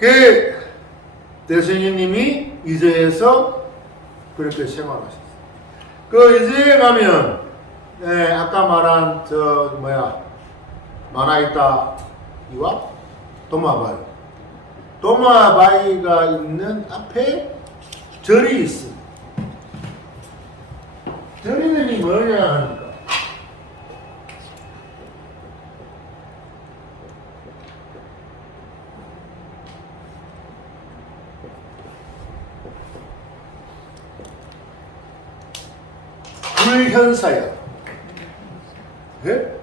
그 대승이님이 이제에서 그렇게 생활하셨어요. 그 이제에 가면 아까 말한 마나이타 이와 도마바이, 도마바이가 있는 앞에 절이 있습니다. 절 이름이 뭐냐 하니까 불현사야. 예?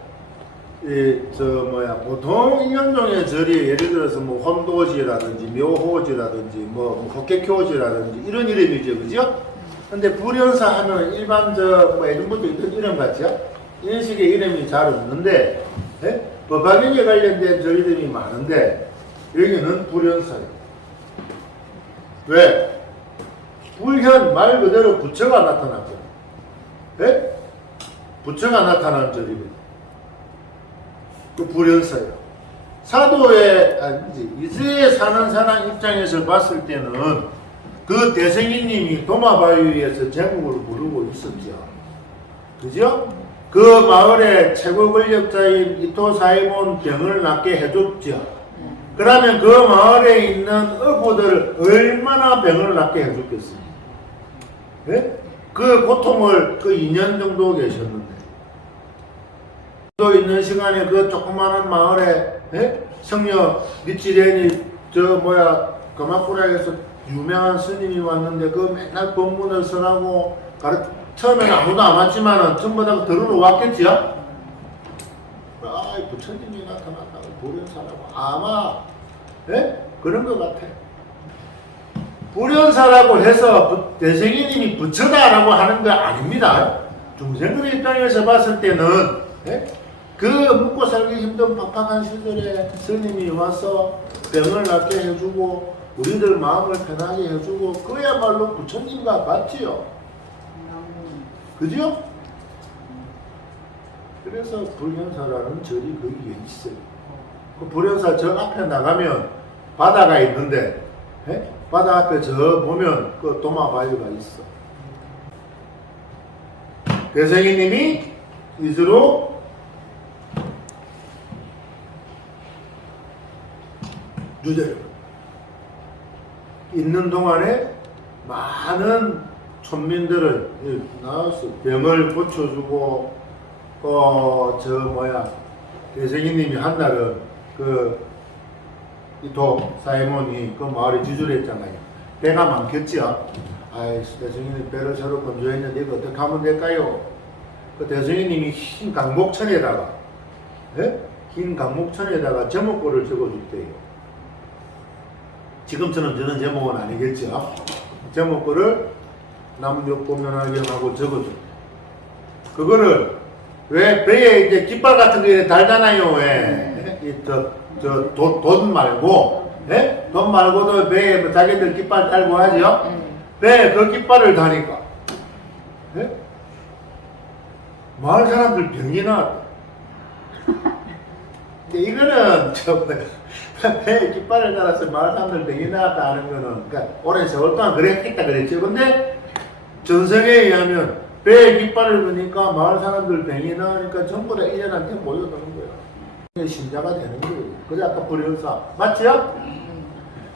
보통 인연종의 절이 예를 들어서 뭐 혼도지라든지 묘호지라든지 뭐 헛개교지라든지 이런 이름이죠, 그죠? 근데 불현사 하면 일반 예전부터 있던 이름 같죠? 이런 식의 이름이 잘 없는데, 예? 법화경에 관련된 절이름이 많은데, 여기는 불현사예요. 왜? 불현 말 그대로 부처가 나타났거든요. 예? 부처가 나타나는 절이거든요. 그 불현사예요. 사도의, 이제에 사는 사람 입장에서 봤을 때는 그 대승이님이 도마바위에서 제국을 부르고 있었죠. 그죠? 그 마을의 최고 권력자인 이토 사이몬 병을 낫게 해줬죠. 그러면 그 마을에 있는 어부들 얼마나 병을 낫게 해줬겠습니까? 예? 그 고통을 그 2년 정도 계셨는데 또 있는 시간에 그 조그마한 마을에 성녀 니치렌이 가마쿠라에서 유명한 스님이 왔는데 그 맨날 법문을 써라고 처음에는 아무도 안 왔지만은 전부 다 들으러 왔겠지요? 부처님이 나타났다고 불현사라고 아마 그런 것 같아. 불현사라고 해서 대승이님이 부처다라고 하는 거 아닙니다. 중생들 입장에서 봤을 때는 그 먹고 살기 힘든 팍팍한 시절에 스님이 와서 병을 낫게 해주고 우리들 마음을 편하게 해주고 그야말로 부처님과 같지요. 그죠? 그래서 불현사라는 절이 거기에 있어요. 그 불현사 저 앞에 나가면 바다가 있는데 바다 앞에 저 보면 그 도마바위가 있어. 대승이님이 이즈로 유대를 있는 동안에 많은 촌민들을 나와서 병을 고쳐주고 대승이님이 한날은 이토 사이몬이 그 마을에 지주를 했잖아요. 배가 많겠지요. 대승이님 배를 새로 건조했는데 이거 어떻게 하면 될까요? 그 대승이님이 흰 강목천에다가 제목글을 적어줬대요. 지금처럼 저는 제목은 아니겠죠. 제목글을 남욕보면하게 하고 적어줬대. 그거를 왜 배에 이제 깃발 같은 거 달잖아요. 돈 말고, 돈 말고도 배에 자기들 깃발 달고 하죠. 배에 그 깃발을 다니까 마을 사람들 병이 나왔다. 이거는 배에 깃발을 달아서 마을 사람들 병이 나왔다 하는 거는 그러니까 오랜 세월 동안 그랬겠다 그랬죠. 근데 전설에 의하면 배에 깃발을 넣으니까 마을 사람들 병이 나으니까 전부 다 인연한테 모여드는 거예요. 신자가 되는 거예요. 그게 아까 불현사 맞지요?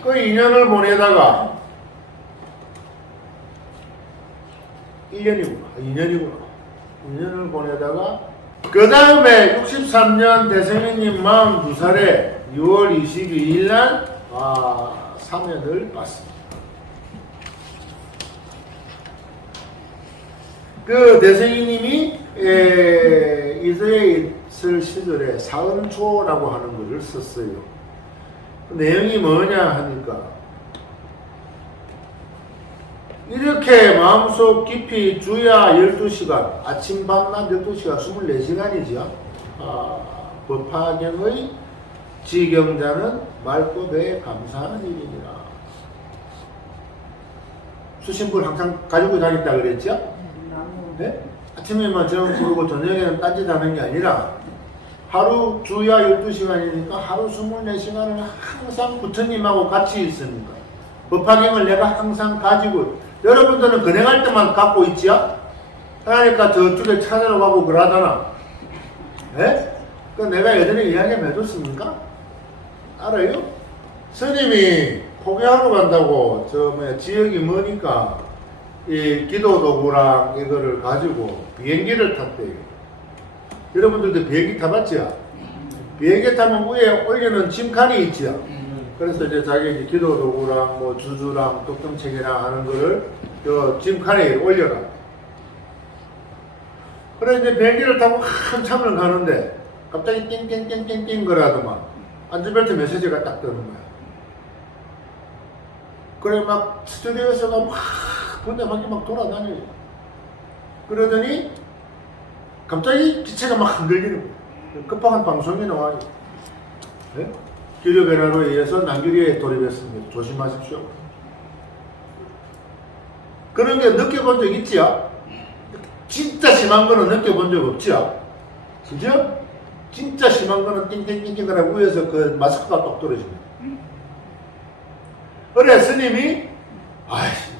그 인연을 보내다가 2년을 보내다가 그 다음에 63년 대승이님 42살에 6월 22일 날 사면을 받습니다. 그 대승이님이 이제에 있을 시절에 사은초라고 하는 것을 썼어요. 그 내용이 뭐냐 하니까 이렇게 마음속 깊이 주야 12시간, 아침, 밤, 낮 12시간, 24시간이죠. 법화경의 지경자는 맑고 배에 감사하는 일이니라. 수신불 항상 가지고 다녔다 그랬죠? 네? 아침에만 저녁 부르고 저녁에는 딴짓 하는 게 아니라 하루 주야 12시간이니까 하루 24시간을 항상 부처님하고 같이 있으니까 법화경을 내가 항상 가지고 여러분들은 근행할 때만 갖고 있지요? 그러니까 저쪽에 찾으러 가고 그러잖아. 예? 그 내가 예전에 이야기 해줬습니까? 알아요? 스님이 포교하러 간다고 지역이 머니까 이 기도 도구랑 이거를 가지고 비행기를 탔대요. 여러분들도 비행기 타봤지요? 비행기 타면 위에 올리는 짐칸이 있지요? 그래서 이제 자기 이제 기도 도구랑 뭐 주주랑 독점책이랑 하는 거를 저 짐칸에 올려라. 그래 이제 비행기를 타고 한참을 가는데 갑자기 띵띵띵띵띵 거라더만 안전벨트 메시지가 딱 뜨는 거야. 그래 막 스튜디오에서가 막 본데밖에 막 돌아다녀요. 그러더니 갑자기 기체가 막 흔들리는 거야. 급박한 방송이 나와요. 네? 기류변화로 의해서 난기류에 돌입했습니다. 조심하십시오. 그런 게 느껴본 적 있지요? 진짜 심한 거는 느껴본 적 없지요? 그죠? 진짜 심한 거는 띵띵띵띵 하고 위에서 그 마스크가 똑 떨어집니다. 그래 스님이 아이씨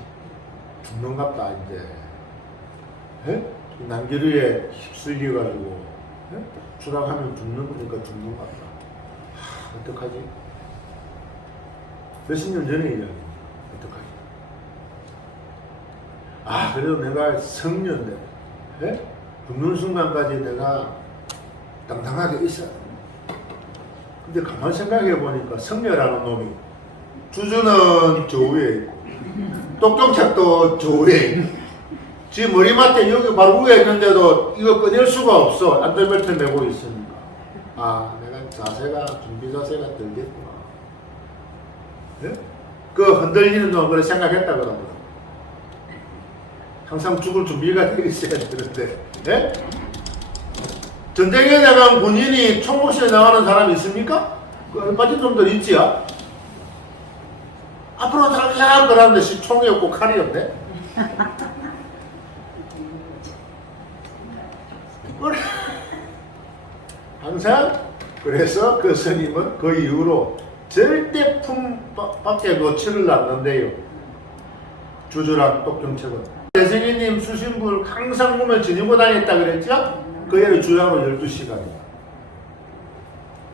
죽는갑다 이제 에? 난기류에 휩쓸려가지고 추락하면 죽는 거니까 죽는갑다. 어떡하지? 몇십 년 전에 이야기. 어떡하지? 그래도 내가 성년대, 죽는 순간까지 내가 당당하게 있어야 돼. 근데 가만 생각해 보니까 성녀라는 놈이 주주는 저 위에 있고, 똑똑착도 저 위에 있고, 지 머리맡에 여기 바로 위에 있는데도 이거 꺼낼 수가 없어. 안전벨트 메고 있으니까. 내가 자세가, 준비 자세가 들겠구나. 네? 그 흔들리는 동안 그걸 생각했다 그러더라고. 항상 죽을 준비가 되어 있어야 되는데, 네? 전쟁에 나간 군인이 총목실에 나가는 사람이 있습니까? 그 얼마 좀 더 있지요? 앞으로 잘 그러는데 총이 없고 칼이 없네? 항상 그래서 그 스님은 그 이후로 절대 품밖에 놓지를 않는데요. 주주랑 똑경책은 대승이님 수신부를 항상 몸에 지니고 다녔다 그랬죠? 그 예를 주야로 12시간이야.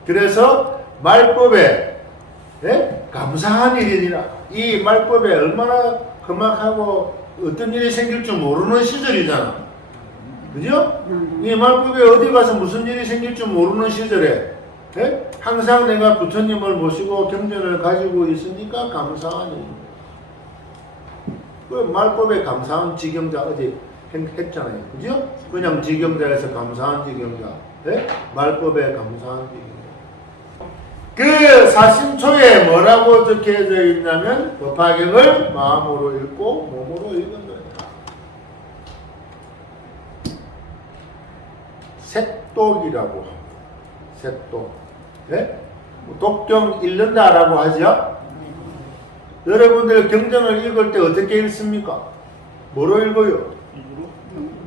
그래서 말법에 감사한 일이니라. 이 말법에 얼마나 험악하고 어떤 일이 생길 줄 모르는 시절이잖아. 그죠? 이 말법에 어디 가서 무슨 일이 생길 줄 모르는 시절에 항상 내가 부처님을 모시고 경전을 가지고 있으니까 감사한 일. 그 말법에 감사한 지경자 어제 했잖아요. 그죠? 그냥 지경자에서 감사한 지경자. 말법에 감사한 지경자. 그 사심초에 뭐라고 적혀져 있냐면 법화경을 마음으로 읽고 몸으로 읽은 거예요. 색독이라고 합니다. 색독. 독경 읽는다라고 하죠? 여러분들 경전을 읽을 때 어떻게 읽습니까? 뭐로 읽어요?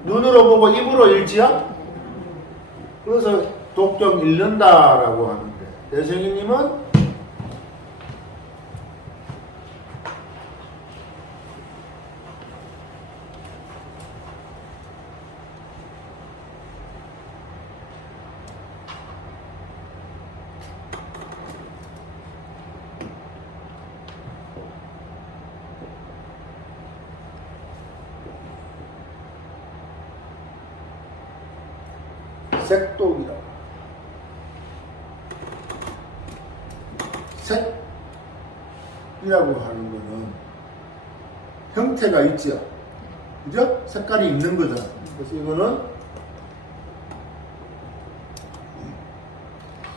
눈으로 보고 입으로 읽지요? 그래서 독경 읽는다라고 하는데 대승이님은 색독이라고. 색이라고 하는 거는 형태가 있죠. 그죠? 색깔이 있는 거잖아. 그래서 이거는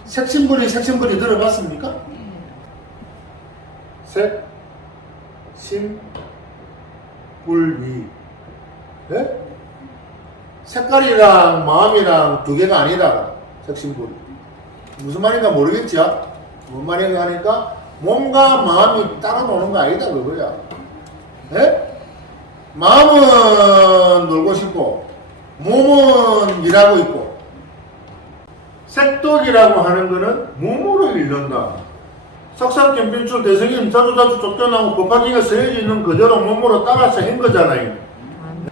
색심벌이 들어봤습니까? 색, 심, 불, 위. 색깔이랑 마음이랑 두 개가 아니다. 색심불. 무슨 말인가 모르겠죠? 뭔 말인가 하니까 몸과 마음이 따로 노는 거 아니다 그거야. 마음은 놀고 싶고 몸은 일하고 있고 색독이라고 하는 거는 몸으로 읽는다. 석사김필출 대성인 자주 쫓겨나고 법화경에 쓰여져 있는 그대로 몸으로 따라서 한 거잖아요.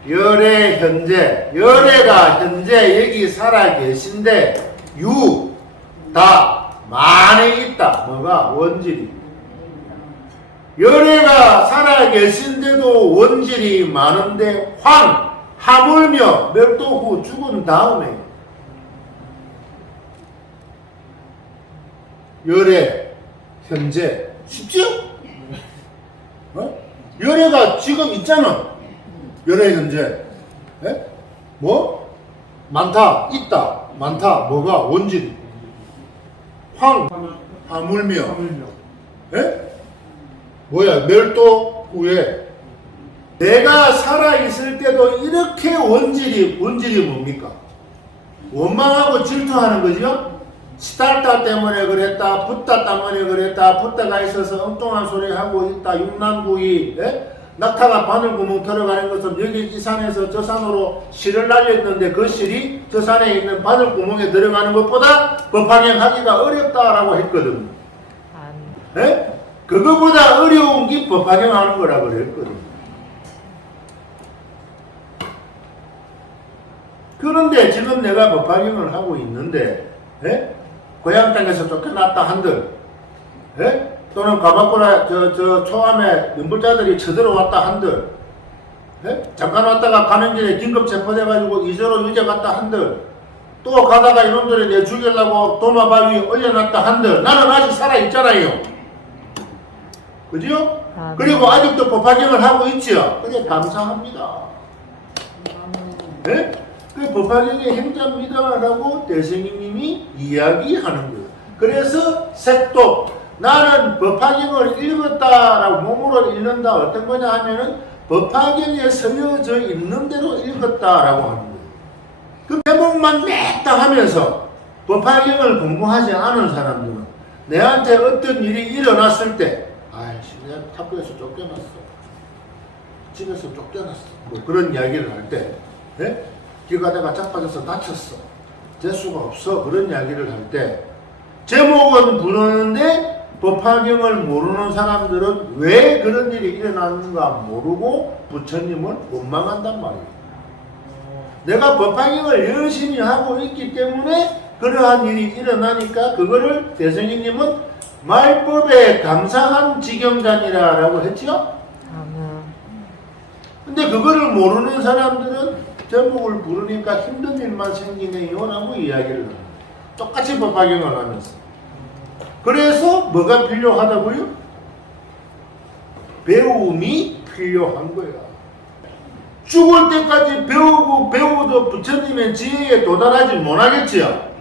열애 현재, 열애가 현재 여기 살아 계신데 다 만에 있다. 뭐가? 원질이. 열애가 살아 계신데도 원질이 많은데 하물며 멸도 후 죽은 다음에 열애 현재 쉽죠? 열애가 지금 있잖아. 열애 현재. 에? 뭐? 많다, 있다, 많다, 뭐가? 원질. 하물며. 에? 뭐야? 멸도 후에. 내가 살아있을 때도 이렇게 원질이 뭡니까? 원망하고 질투하는 거죠? 스타타 때문에 그랬다, 붓다 때문에 그랬다, 붓다가 있어서 엉뚱한 소리 하고 있다, 육난구이, 낙타가 바늘구멍 들어가는 것은 여기 이 산에서 저 산으로 실을 날렸는데 그 실이 저 산에 있는 바늘구멍에 들어가는 것보다 법화경하기가 어렵다라고 했거든요. 그거보다 어려운 게 법화경하는 거라고 그랬거든요. 그런데 지금 내가 법화경을 하고 있는데 고향 땅에서 쫓겨났다 한들 또는 가바꾸라 저 초암에 연불자들이 쳐들어왔다 한들 잠깐 왔다가 가는 길에 긴급 체포돼가지고 이저로 유죄 갔다 한들 또 가다가 이놈들이 내 죽이려고 도마바위 올려놨다 한들 나는 아직 살아있잖아요. 그죠? 그리고 아직도 법화경을 하고 있지요. 그래 감사합니다. 그 법화경의 행자입니다라고 대승님이 이야기하는 거예요. 그래서 색독, 나는 법화경을 읽었다라고 몸으로 읽는다. 어떤 거냐 하면은 법화경에 쓰여져 있는 대로 읽었다라고 하는 거예요. 그 제목만 냈다 하면서 법화경을 공부하지 않은 사람들은 내한테 어떤 일이 일어났을 때 아이씨 내가 학교에서 쫓겨났어, 집에서 쫓겨났어, 뭐 그런 이야기를 할 때 길 가다가 자빠져서 다쳤어, 재수가 없어, 그런 이야기를 할 때 제목은 부르는데 법화경을 모르는 사람들은 왜 그런 일이 일어났는가 모르고 부처님을 원망한단 말이에요. 내가 법화경을 열심히 하고 있기 때문에 그러한 일이 일어나니까 그거를 대승이님은 말법에 감사한 지경자니라라고 했죠. 근데 그거를 모르는 사람들은 제목을 부르니까 힘든 일만 생기네요 라고 이야기를 합니다. 똑같이 법화경을 하면서. 그래서 뭐가 필요하다고요? 배움이 필요한 거야. 죽을 때까지 배워도 부처님의 지혜에 도달하지 못하겠지요.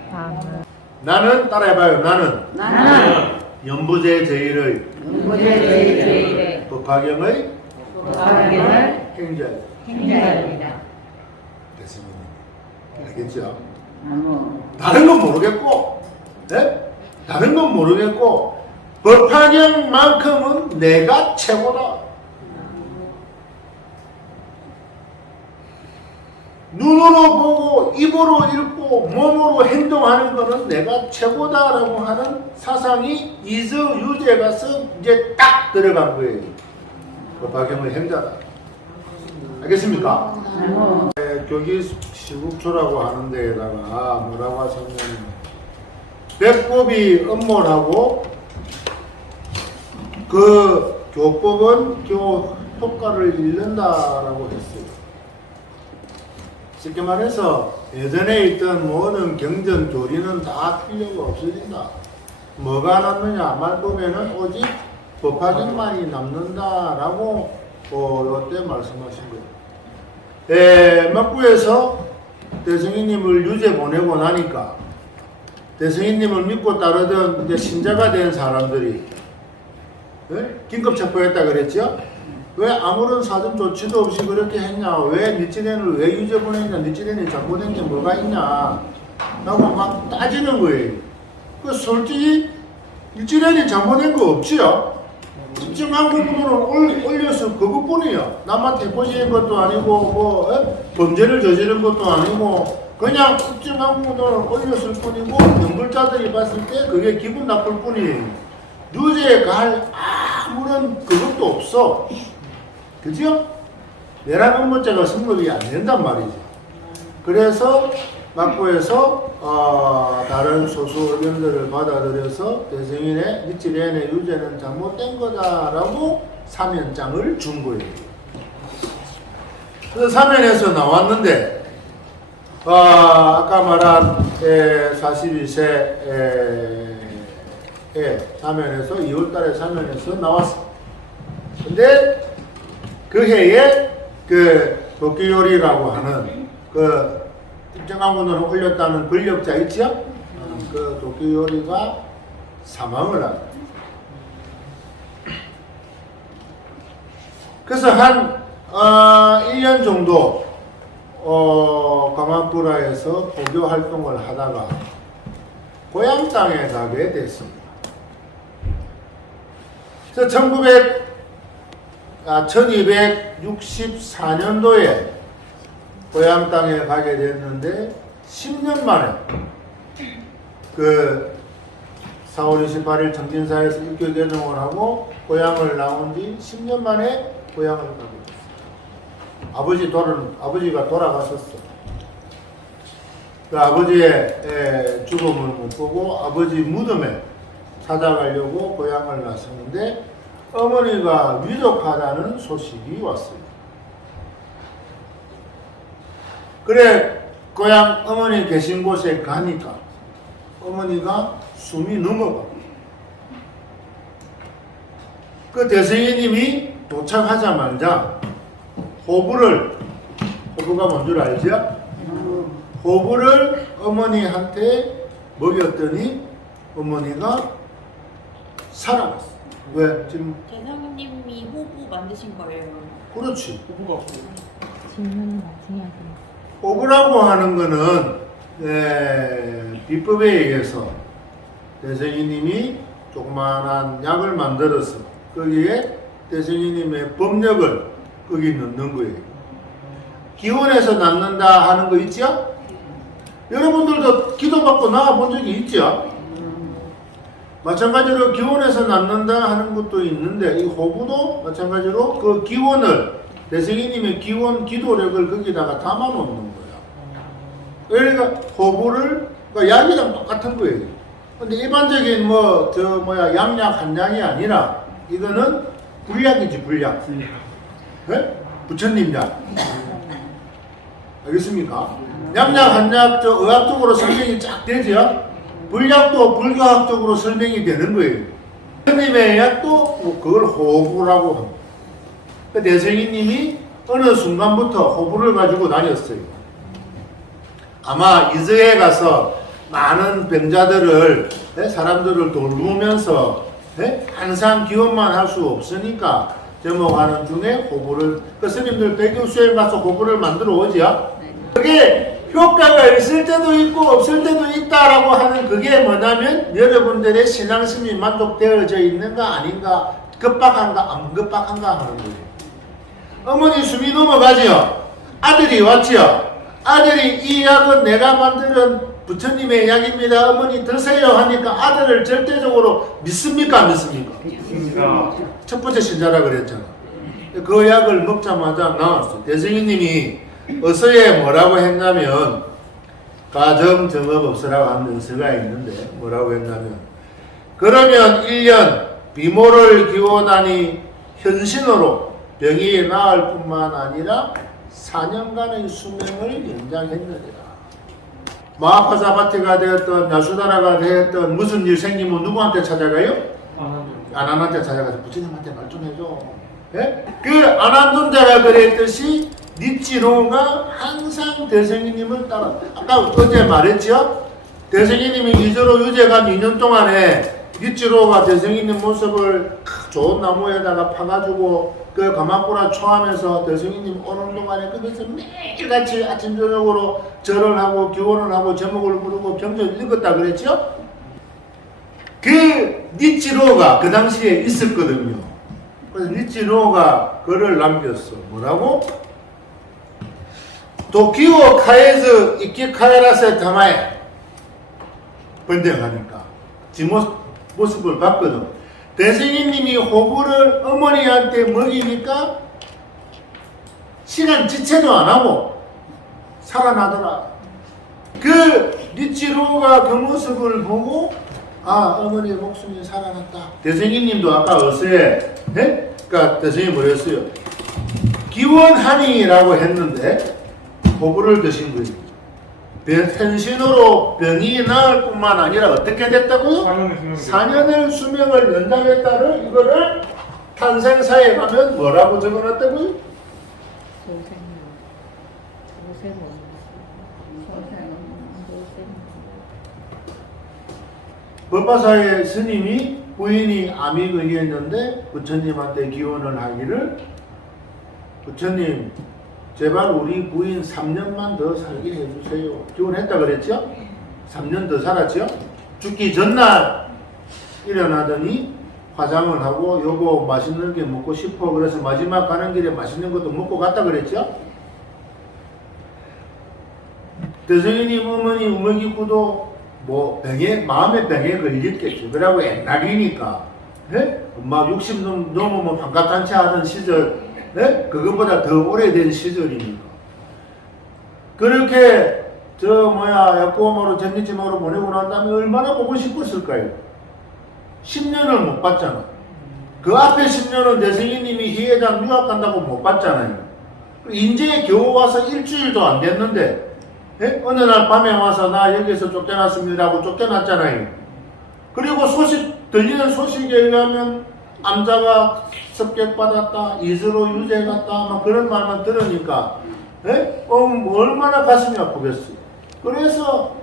나는 따라해봐요. 나는 연부제 제일의 법화경의 행자입니다. 됐습니다. 알겠죠? 다른 건 모르겠고, 다른 건 모르겠고, 법화경만큼은 내가 최고다. 눈으로 보고, 입으로 읽고, 몸으로 행동하는 거는 내가 최고다라고 하는 사상이 이서유제 가서 이제 딱 들어간 거예요. 법화경의 행자다. 알겠습니까? 교기 시국초라고 하는 데에다가 뭐라고 하셨냐면 배법이 음모라고 그 교법은 효과를 잃는다라고 했어요. 쉽게 말해서 예전에 있던 모든 경전 교리는 다 필요가 없어진다. 뭐가 남느냐 말보면은 오직 법화경만이 남는다라고 이때 말씀하신 거예요. 막부에서 대승이님을 유죄 보내고 나니까 대승이님을 믿고 따르던 이제 신자가 된 사람들이 긴급 체포했다 그랬죠? 왜 아무런 사전 조치도 없이 그렇게 했냐? 왜 니찌렌을 왜 유죄 보냈냐? 니찌렌이 잘못된 게 뭐가 있냐? 라고 막 따지는 거예요. 그 솔직히 니찌렌이 잘못된 거 없지요? 집중한 부분으로 올려서 그것뿐이에요. 남한테 꼬시는 것도 아니고 범죄를 저지른 것도 아니고 그냥 입증항문을 올렸을 뿐이고 연불자들이 봤을 때 그게 기분 나쁠 뿐이에요. 유죄에 갈 아무런 그것도 없어. 그죠? 내란 업무죄가 성립이 안 된단 말이죠. 그래서 막고에서 다른 소수 의견들을 받아들여서 대승인의 니치레인의 유죄는 잘못된 거다라고 사면장을 준 거예요. 그래서 사면에서 나왔는데 아까 말한 42세 사면에서 2월달에 사면에서 나왔어. 근데 그 해에 그 도끼요리라고 하는 그 입증항문을 올렸다는 권력자 있죠? 그 도끼요리가 사망을 하고. 그래서 한 1년 정도 가마쿠라에서 포교 활동을 하다가 고향 땅에 가게 됐습니다. 그래서 1264년도에 고향 땅에 가게 됐는데 10년 만에 그 4월 28일 정진사에서 입교 개정을 하고 고향을 나온 지 10년 만에 고향을 가게 됐어요. 아버지가 돌아가셨어. 그 아버지의 죽음을 못 보고 아버지 무덤에 찾아가려고 고향을 나섰는데 어머니가 위독하다는 소식이 왔어요. 그래 고향 어머니 계신 곳에 가니까 어머니가 숨이 넘어가. 그 대승이님이 도착하자마자 호부가 뭔 줄 알죠? 호부를 어머니한테 먹였더니 어머니가 살아났어. 왜? 지금 대장님이 호부 만드신 거예요. 그렇지. 호부가 질문은 나중에 하세요. 호부라고 하는 거는 비법에 의해서 대승이님이 조그마한 약을 만들어서 거기에 대승이님의 법력을 거기 넣는 거예요. 기원에서 낫는다 하는 거 있죠? 여러분들도 기도받고 나와본 적이 있죠? 마찬가지로 기원에서 낫는다 하는 것도 있는데 이 호부도 마찬가지로 그 기원을 대승이님의 기원 기도력을 거기다가 담아 놓는 거야. 그러니까 호부를 그러니까 약이랑 똑같은 거예요. 근데 일반적인 양약 한 약이 아니라 이거는 불약이지 불약. 네? 부처님 약. 알겠습니까? 양약 한약 의학적으로 설명이 쫙 되죠? 불약도 불교학적으로 설명이 되는 거예요. 부처님의 약도 그걸 호부라고 합니다. 그 대승이님이 어느 순간부터 호부를 가지고 다녔어요. 아마 이즈에 가서 많은 병자들을 사람들을 돌보면서 항상 기원만 할 수 없으니까 제목하는 중에 호부를 그 스님들 배교 수행 가서 호부를 만들어 오지요. 그게 효과가 있을 때도 있고 없을 때도 있다라고 하는 그게 뭐냐면 여러분들의 신앙심이 만족되어져 있는가 아닌가 급박한가 안 급박한가 하는 거예요. 어머니 숨이 넘어가지요. 아들이 왔지요. 아들이 이 약은 내가 만드는 부처님의 약입니다. 어머니 드세요 하니까 아들을 절대적으로 믿습니까? 안 믿습니까? 믿습니다. 첫 번째 신자라 그랬잖아. 그 약을 먹자마자 나왔어. 대승이님이 어서에 뭐라고 했냐면 가정정업업소라고 하는 어서가 있는데 뭐라고 했냐면 그러면 1년 비모를 기원하니 현신으로 병이 나을 뿐만 아니라 4년간의 수명을 연장했느니라. 마하파사바티가 되었던 야수다라가 되었던 무슨 일 생기면 누구한테 찾아가요? 아난한테 찾아가서 부처님한테 말 좀 해줘. 예? 그 아난존자가 그랬듯이 니치로가 항상 대승이님을 따라. 아까 어제 말했죠? 대승이님이 이저로 유재가 2년 동안에 니치로가 대승이님 모습을 좋은 나무에다가 파가지고 그 가마쿠라 초하면서 대승이님 오는 동안에 거기서 매일같이 아침 저녁으로 절을 하고 기원을 하고 제목을 부르고 경전을 읽었다 그랬죠? 그 니치로가 그 당시에 있었거든요. 그래서 니치로가 글을 남겼어. 뭐라고? 도키오 카에즈 이키카에라세 타마에 번정하니까 뒷모습을 봤거든. 대생이님이 호구를 어머니한테 먹이니까 시간 지체도 안 하고 살아나더라. 그 니치로가 그 모습을 보고 아 어머니의 목숨이 살아났다. 대생이님도 아까 어서에 네? 그러니까 대생이 뭐랬어요? 기원하니라고 했는데 호구를 드신 거예요. 변신으로 병이 나을 뿐만 아니라 어떻게 됐다고요? 4년을 수명을 연장했다를 이거를 탄생사에 가면 뭐라고 적어놨다고요? 법화사의 스님이 부인이 암이 걸렸는데 부처님한테 기원을 하기를 부처님 제발 우리 부인 3년만 더 살게 해주세요. 기원했다 그랬죠? 3년 더 살았죠? 죽기 전날 일어나더니 화장을 하고 여보 맛있는 게 먹고 싶어 그래서 마지막 가는 길에 맛있는 것도 먹고 갔다 그랬죠? 대성이님 어머니 우머기구도 뭐 병에 마음의 병에 걸렸겠죠. 그러고 옛날이니까 네? 엄마 60 넘으면 반갑단체 하던 시절 네? 그것보다 더 오래된 시절이니까 그렇게 약고마로 전리지마로 보내고 난 다음에 얼마나 보고 싶었을까요? 10년을 못 봤잖아. 그 앞에 10년은 대승이님이 희회당 유학 간다고 못 봤잖아요. 인제 겨우 와서 일주일도 안 됐는데 네? 어느 날 밤에 와서 나 여기서 쫓겨났습니다 하고 쫓겨났잖아요. 그리고 들리는 소식에 의하면 암자가 습격받았다, 이스로 유죄갔다, 막 그런 말만 들으니까 네? 얼마나 가슴이 아프겠어요. 그래서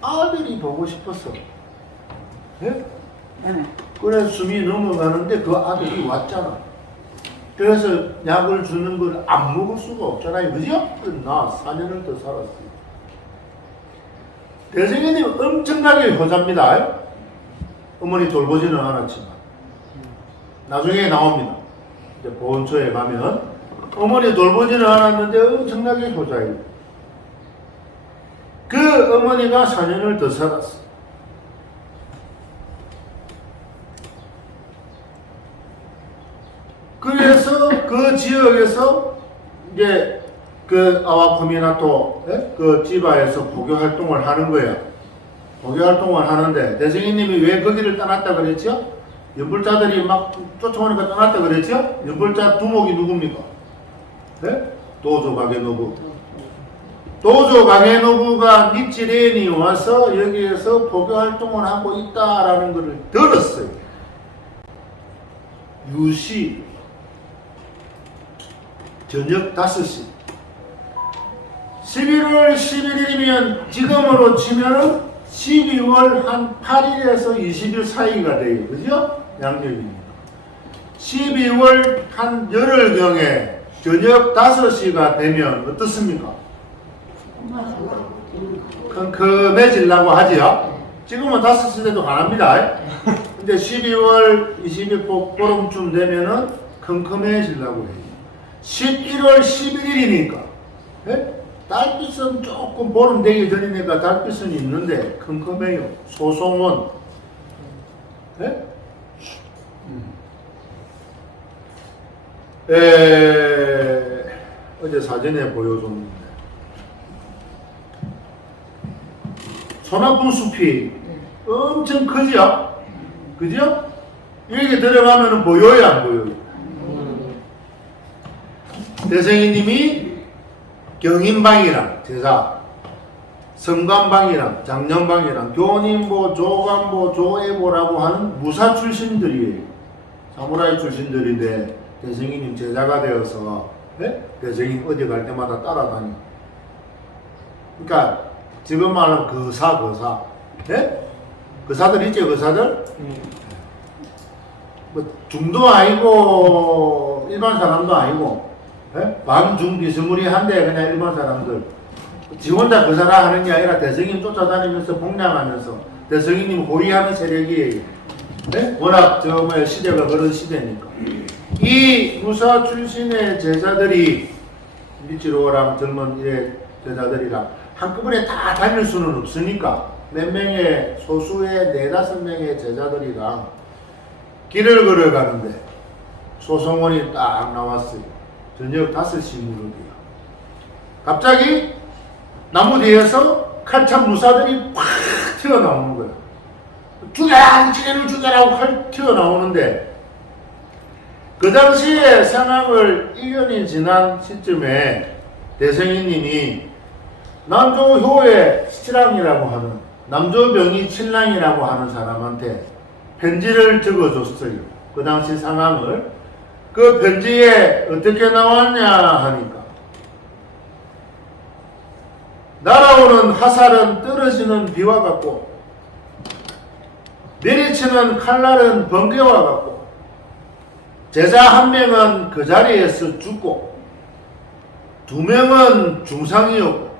아들이 보고 싶었어. 네? 그래서 숨이 넘어가는데 그 아들이 왔잖아. 그래서 약을 주는 걸 안 먹을 수가 없잖아요. 그죠? 나 4년을 더 살았어요. 대승이님 엄청나게 효자입니다. 어머니 돌보지는 않았지만 나중에 나옵니다. 이제 보온처에 가면 어머니 돌보지는 않았는데 엄청나게 효자예요. 그 어머니가 4년을 더 살았어요. 그래서 그 지역에서 이제 그 아와코미나토 그 지바에서 포교 활동을 하는 거예요. 포교 활동을 하는데 대승이님이 왜 거기를 떠났다 그랬죠? 연불자들이 막 쫓아오니까 떠났다 그랬죠? 연불자 두목이 누굽니까? 네? 도조 가게노부. 도조 가게노부가 니치레인이 와서 여기에서 포교 활동을 하고 있다라는 것을 들었어요. 유시 저녁 5시 11월 11일이면 지금으로 치면은 12월 한 8일에서 20일 사이가 돼요. 그죠? 양력이니까 12월 한 열흘경에 저녁 5시가 되면 어떻습니까? 컴컴해지려고 하지요? 지금은 5시대도 안합니다. 근데 12월 20일 보름쯤 되면은 컴컴해지려고 해요. 11월 11일이니까 네? 달빛은 조금 보름 되기 전이니까 달빛은 있는데 컴컴해요. 소송원 네? 어제 사전에 보여줬는데 소나무 숲이 엄청 크죠? 그죠? 여기 들어가면 보여요 안 보여요? 대승이님이 경인방이랑 제사, 성관방이랑 장년방이랑 교님보, 조관보, 조애보라고 하는 무사 출신들이에요. 사무라이 출신들인데 대승이님 제자가 되어서 네? 대승이 어디 갈 때마다 따라다니. 그러니까 지금 말하면 거사 네? 거사들 있죠 거사들? 뭐 중도 아니고 일반 사람도 아니고 네? 반중 비스무리한데 그냥 일반 사람들 지 혼자 거사라 하는 게 아니라 대승님 쫓아다니면서 복량하면서 대승님 호위하는 세력이에요. 네? 워낙 시대가 그런 시대니까 이 무사 출신의 제자들이 미치로랑 젊은 이래 제자들이랑 한꺼번에 다 다닐 수는 없으니까 몇 명의 소수의 4-5명의 제자들이랑 길을 걸어가는데 소송원이 딱 나왔어요. 저녁 5시 무렵이야. 갑자기 나무 뒤에서 칼참 무사들이 팍 튀어나오는 거야. 죽여라! 쟤를 죽여라고 칼 튀어나오는데 그 당시에 상황을 1년이 지난 시점에 대성이님이 남조효의 신랑이라고 하는 남조병이 신랑이라고 하는 사람한테 편지를 적어줬어요. 그 당시 상황을. 그 편지에 어떻게 나왔냐 하니까 날아오는 화살은 떨어지는 비와 같고 내리치는 칼날은 번개와 같고 제자 한 명은 그 자리에서 죽고 2명은 중상이었고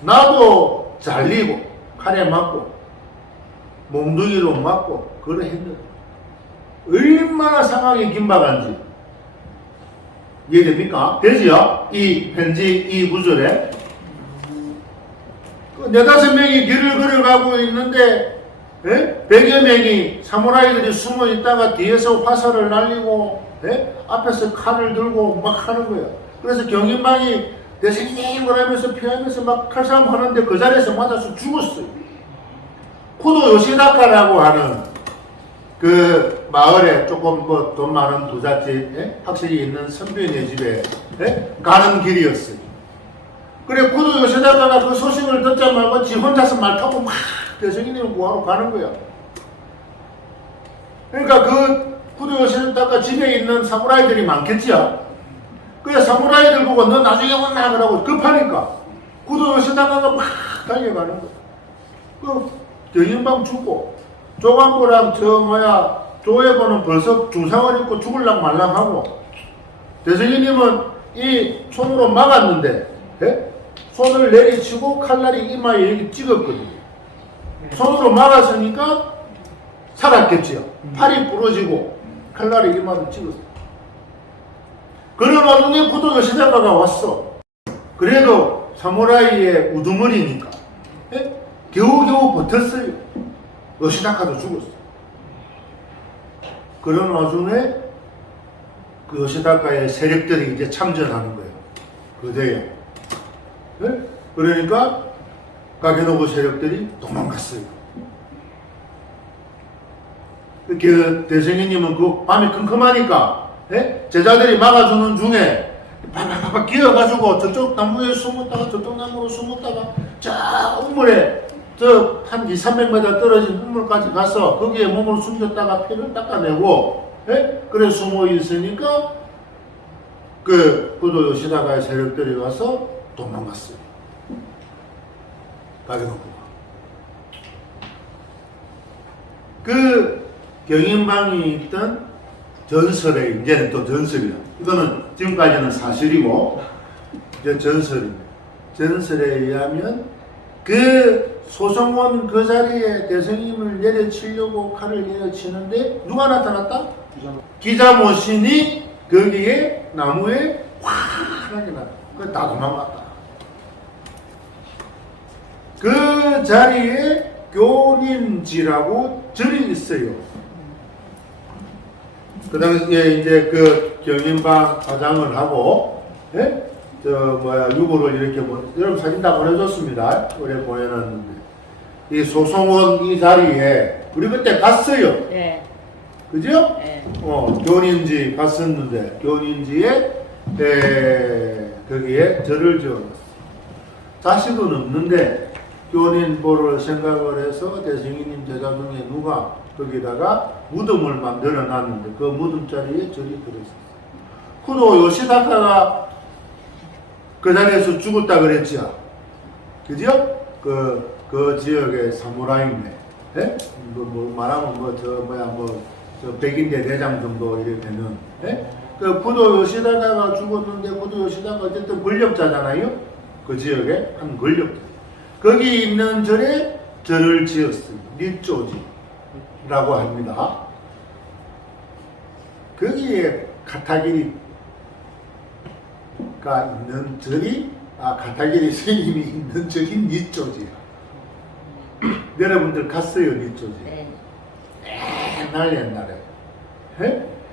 나도 잘리고 칼에 맞고 몽둥이로 맞고 그래 했는데 얼마나 상황이 긴박한지 이해됩니까? 되지요? 이 편지 이 구절에 4-5명이 길을 걸어가고 있는데 100여 명이 사무라이들이 숨어 있다가 뒤에서 화살을 날리고 앞에서 칼을 들고 막 하는 거예요. 그래서 경인방이 대생님 그러면서 피하면서 막 칼싸움 하는데 그 자리에서 맞아서 죽었어요. 쿠도 요시다카라고 하는 그 마을에 조금 뭐 돈 많은 부잣집 학생이 있는 선비네 집에 가는 길이었어요. 그래 쿠도 요시다카가 그 소식을 듣자 말고 지 혼자서 말 타고 막 대성이님을 구하러 가는 거야. 그러니까 그 쿠도 요시다카 집에 있는 사무라이들이 많겠지요. 그래 사무라이들 보고 너 나중에 온나 그러고 급하니까 쿠도 요시다카가 막 달려가는 거야. 그 경인방 죽고 조간보랑 조예보는 벌써 중상을 입고 죽을랑 말랑하고 대성이님은 이 손으로 막았는데 손을 내리치고 칼날이 이마에 이렇게 찍었거든요. 손으로 막았으니까 살았겠지요. 팔이 부러지고 칼날이 이마를 찍었어요. 그런 와중에 쿠도 요시다카가 왔어. 그래도 사무라이의 우두머리니까 겨우겨우 버텼어요. 요시다카도 죽었어. 그런 와중에 그 요시다카의 세력들이 이제 참전하는 거예요. 그대에. 그러니까 가게노부 세력들이 도망갔어요. 그 대성이님은 그 밤이 컴컴하니까 제자들이 막아주는 중에 바바바바 기어가지고 저쪽 나무에 숨었다가 저쪽 나무로 숨었다가 저 우물에 저 한 200-300m 떨어진 우물까지 가서 거기에 몸을 숨겼다가 피를 닦아내고 그래 숨어 있으니까 그 쿠도 요시다카의 세력들이 와서 도망갔어요. 가게노부가. 그 경인방이 있던 전설에 이제는 또 전설이야. 이거는 지금까지는 사실이고 이제 전설입니다. 전설에 의하면 그 소송원 그 자리에 대성님을 내려치려고 칼을 내려치는데 누가 나타났다? 기자모신이 거기에 나무에 환하게 나타났다. 그래 다 도망갔다. 그 자리에 교닌지라고 절이 있어요. 그 당시에 이제 그 경인방 과장을 하고, 유보를 이렇게, 여러분 사진 다 보내줬습니다. 올해 보내놨는데. 이 소송원 이 자리에, 우리 그때 갔어요. 네. 그죠? 네. 교닌지 갔었는데, 교닌지에, 거기에 절을 지어놨어요. 자식은 없는데, 교닌보를 생각을 해서 대승이님 제자 중에 누가 거기다가 무덤을 만들어 놨는데 그 무덤 자리에 절이 들어있었어요. 쿠도 요시다카가 그 자리에서 죽었다 그랬죠. 그죠? 그 지역의 사무라이인데, 말하면 저 백인대 대장 정도 이러면은, 그 쿠도 요시다카가 죽었는데 쿠도 요시다카 어쨌든 권력자잖아요. 그 지역에 한 권력자. 거기 있는 절에 절을 지었어요. 니쪼지라고 합니다. 거기에 있는 절이 가타기리 스님이 있는 절이 니초지야. 여러분들 갔어요 니초지? 네. 옛날에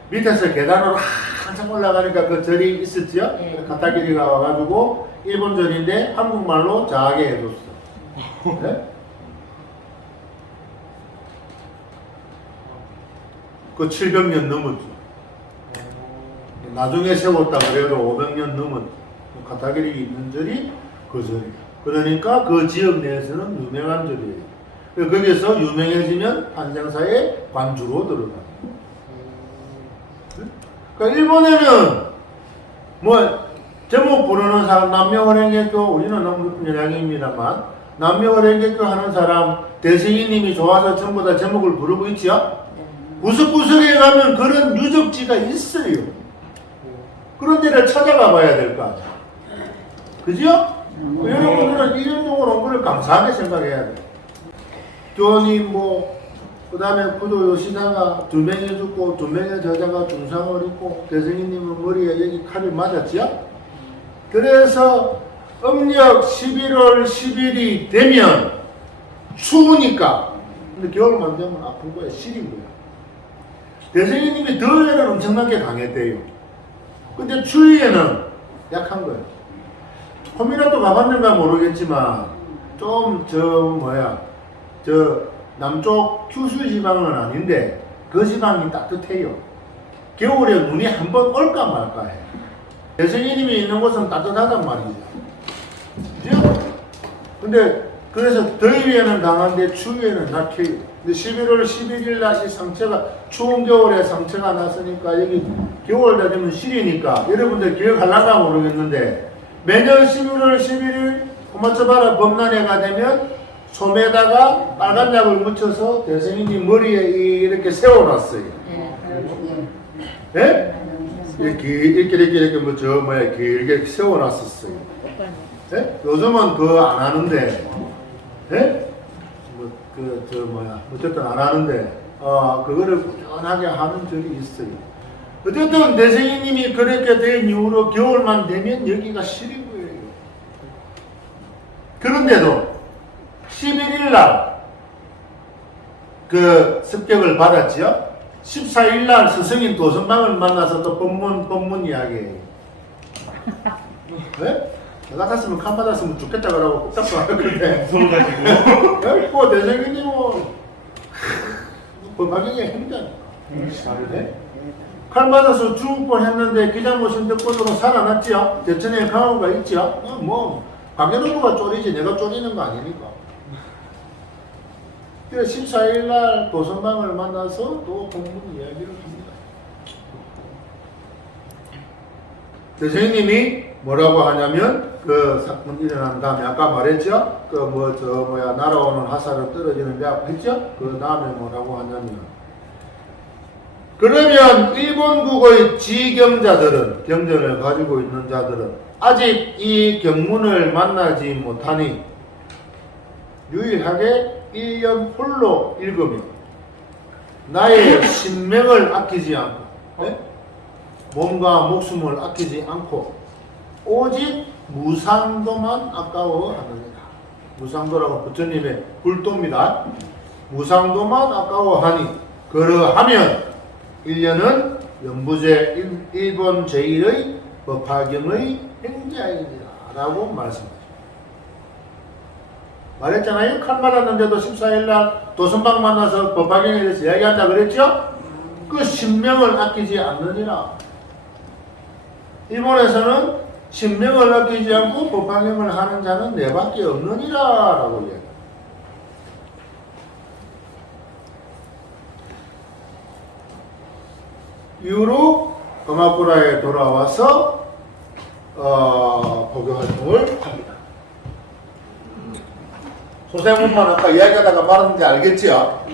밑에서 계단으로 한참 올라가니까 그 절이 있었지요? 네. 가타기리가 와가지고 일본 절인데 한국말로 자하게 해줬어. 네? 그 700년 넘었죠. 나중에 세웠다 그래도 500년 넘었죠. 가타기리 있는 절이 그 절이야. 그러니까 그 지역 내에서는 유명한 절이에요. 거기서 유명해지면 판생사의 관주로 들어가. 그러니까 일본에는 뭐 제목 부르는 사람 남명어랭개교 우리는 너무 높은 영향입니다만 남명어랭개교 하는 사람 대승이님이 좋아서 전부 다 제목을 부르고 있지요. 구석구석에 가면 그런 유적지가 있어요. 그런 데를 찾아가 봐야 될 거 아니야. 그죠? 여러분들은 이런 쪽으로 온 거를 감사하게 생각해야 돼. 교님 그 다음에 구도 요시다가 2명이 죽고 2명의 저자가 중상을 입고 대승이님은 머리에 여기 칼을 맞았지요? 그래서 음력 11월 10일이 되면 추우니까 근데 겨울만 되면 아픈 거야. 시린 거야. 대승이님이 더위에는 엄청나게 강했대요. 근데 추위에는 약한 거예요. 호미라도 가봤는가 모르겠지만 좀 남쪽 규슈 지방은 아닌데 그 지방이 따뜻해요. 겨울에 눈이 한 번 올까 말까 해. 대승이님이 있는 곳은 따뜻하단 말이죠. 그죠? 근데 그래서 더위에는 강한데 추위에는 약해요. 근데 11월 11일 날 이 상처가 추운 겨울에 상처가 났으니까 여기 겨울 되면 시리니까 여러분들 기억하려나 모르겠는데 매년 11월 11일 고마츠바라 범난해가 되면 솜에다가 빨간 약을 묻혀서 대승이님 머리에 이렇게 세워놨어요. 네? 이렇게 길게 세워놨었어요. 네? 요즘은 그거 안 하는데, 네? 어쨌든 안 하는데, 그거를 꾸준하게 하는 적이 있어요. 어쨌든 대승이님이 그렇게 된 이후로 겨울만 되면 여기가 시린 거예요. 그런데도 11일날 그 습격을 받았지요. 14일날 스승인 도선방을 만나서 또 법문 이야기해요. 네? 나 같았으면 칸 받았으면 죽겠다 그러고 꾹잡고 하는데 무서워가지고 그 대승이님은 법학경의 행자니까. 네? 칼 맞아서 죽을 뻔했는데 기장모신 덕분으로 살아났지요. 대천에 강호가 있지요. 박연호가 쫄이지 내가 쫄이는 거 아니니까. 그래서 14일날 도선방을 만나서 또 공문 이야기를 합니다. 대승님이 뭐라고 하냐면 그 사건 일어난 다음에 아까 말했죠. 날아오는 화살을 떨어지는 데 했죠. 그 다음에 뭐라고 하냐면 그러면 일본국의 지경자들은 경전을 가지고 있는 자들은 아직 이 경문을 만나지 못하니 유일하게 1년 홀로 읽으며 나의 신명을 아끼지 않고 몸과 목숨을 아끼지 않고 오직 무상도만 아까워하느니라. 무상도라고 부처님의 불도입니다. 무상도만 아까워하니 그러하면 1년은 연부제 일본 제1의 법화경의 행자이니라 라고 말씀하십니다. 말했잖아요. 칼 맞았는데도 14일날 도선방 만나서 법화경에 대해서 이야기한다 그랬죠? 그 신명을 아끼지 않느니라. 일본에서는 신명을 아끼지 않고 법화경을 하는 자는 내밖에 없느니라 라고 이야기합니다. 이후로 가마쿠라에 돌아와서 법교 활동을 합니다. 소생문만 아까 이야기하다가 말았는데 알겠지요?